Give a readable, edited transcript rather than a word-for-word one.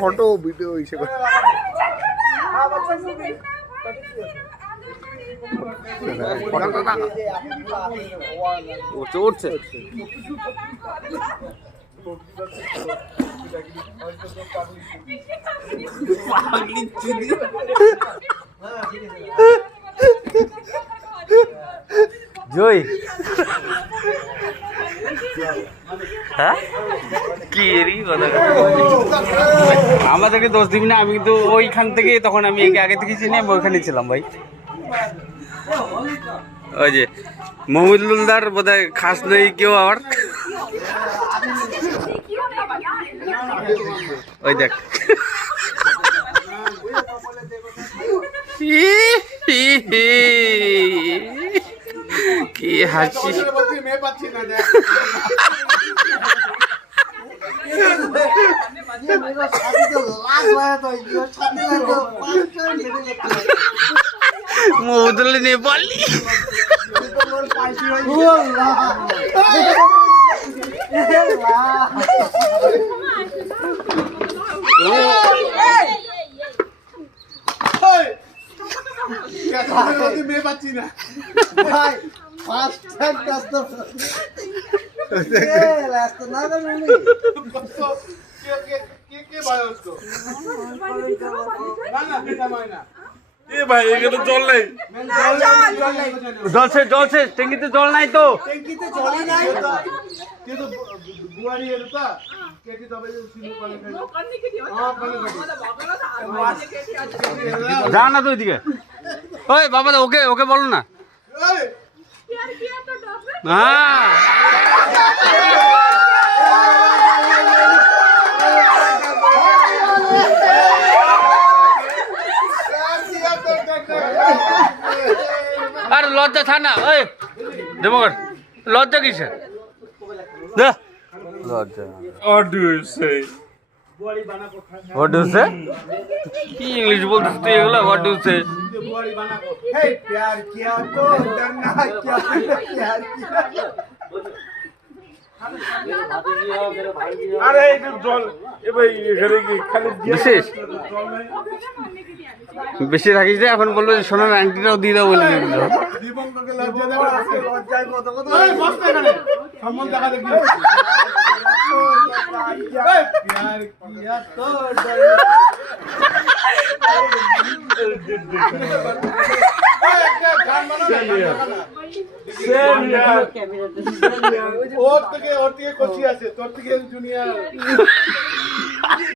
Photo video ইসে করে উঠছে জয় হ্যাঁ কি আমাদেরকে দোষ দিবি না। আমি কিন্তু ওইখান থেকে তখন আমি একে আগে থেকে চিনি, আমি ওইখানে ছিলাম ভাই। ওই যে মহমুদুলদার বোধহয় খাস নেই কেউ আবার। ওই দেখ কি হাসি। মহমুদুল্লাহ নেপালি মেয়ে পাচ্ছি না ভাই। জলছে ট্যাঙ্কিতে জল নাই তো। যা না তো ওইদিকে। ওই বাবা ওকে ওকে বলো না। হ্যাঁ আরে লজ্জা থাক না। ওই দেবো লজ্জা কিসে লজ্জা। What do you say? কি ইংলিশ বলছিস তুই এগুলো? What do you say? বেশি রাখিস যে এখন বলবো সোনার আংটিটাও দিয়ে দাও বলে ওর থেকে কচি আছে, তোর থেকে জুনিয়র।